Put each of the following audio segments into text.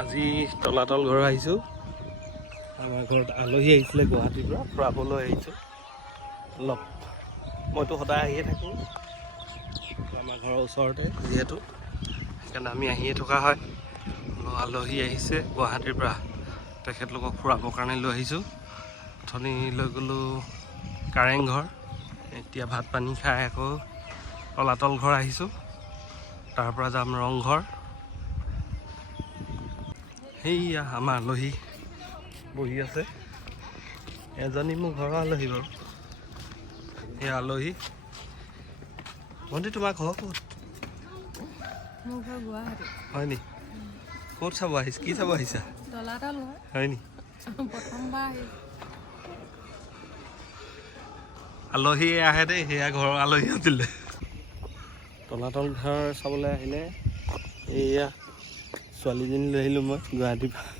আজি তলাতল ঘৰ আহিছোঁ। আমাৰ ঘৰত আলহী আহিছিলে গুৱাহাটীৰ পৰা, ফুৰাবলৈ আহিছোঁ অলপ। মইতো সদায় আহিয়ে থাকোঁ, আমাৰ ঘৰৰ ওচৰতে যিহেতু, সেইকাৰণে আমি আহিয়ে থকা হয়। আলহী আহিছে গুৱাহাটীৰ পৰা, তেখেতলোকক ফুৰাবৰ কাৰণে লৈ আহিছোঁ। অথনি লৈ গ'লোঁ কাৰেংঘৰ, এতিয়া ভাত পানী খাই আকৌ তলাতল ঘৰ আহিছোঁ। তাৰ পৰা যাম ৰংঘৰ। সেইয়া আমাৰ আলহী বহি আছে, এজনী মোৰ ঘৰৰ আলহী বাৰু। সেয়া আলহী। ভণ্টি তোমাৰ ঘৰ ক'ত? মোৰ ঘৰ গুৱাহাটী। হয় নি? ক'ত চাব আহিছা? কি চাব আহিছা? তলাতল ঘৰ। হয় নি? প্ৰথমবাৰ আহিছোঁ। আলহী আহে দেই, সেয়া ঘৰৰ আলহী আছিলে। তলাতল ঘৰ চাবলৈ আহিলে এইয়া ছোৱালীজনী লৈ আহিলোঁ মই গুৱাহাটীৰ পৰা।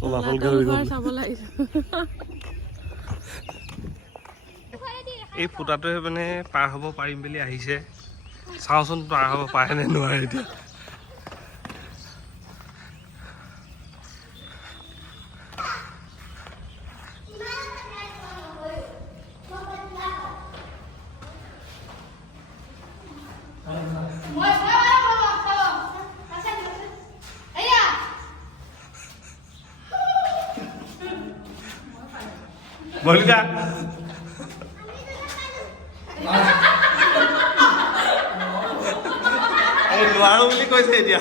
তলাতল ঘৰ চাবলৈ আহিছোঁ। এই ফুটাটোৱে মানে পাৰ হ'ব পাৰিম বুলি আহিছে, চাওঁচোন পাৰ হ'ব পাৰে নে নোৱাৰে এতিয়া। বলিকা নোৱাৰো বুলি কৈছে এতিয়া।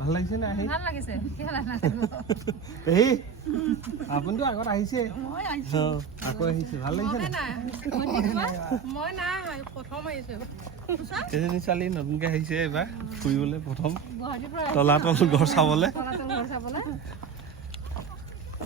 ভাল লাগিছে নে আহি? ভাল লাগিছে। কিয় ভাল লাগিব? পেহী আপুনিতো আগত আহিছে, আকৌ আহিছে, ভাল লাগিছে নে? মই নাই, প্ৰথম আহিছোঁ। এজনী ছোৱালী নতুনকৈ আহিছে এইবাৰ ফুৰিবলৈ, প্ৰথম গুৱাহাটীৰ পৰা তলাতল ঘৰ চাবলৈ। তলাতল ঘৰ চাবলৈ।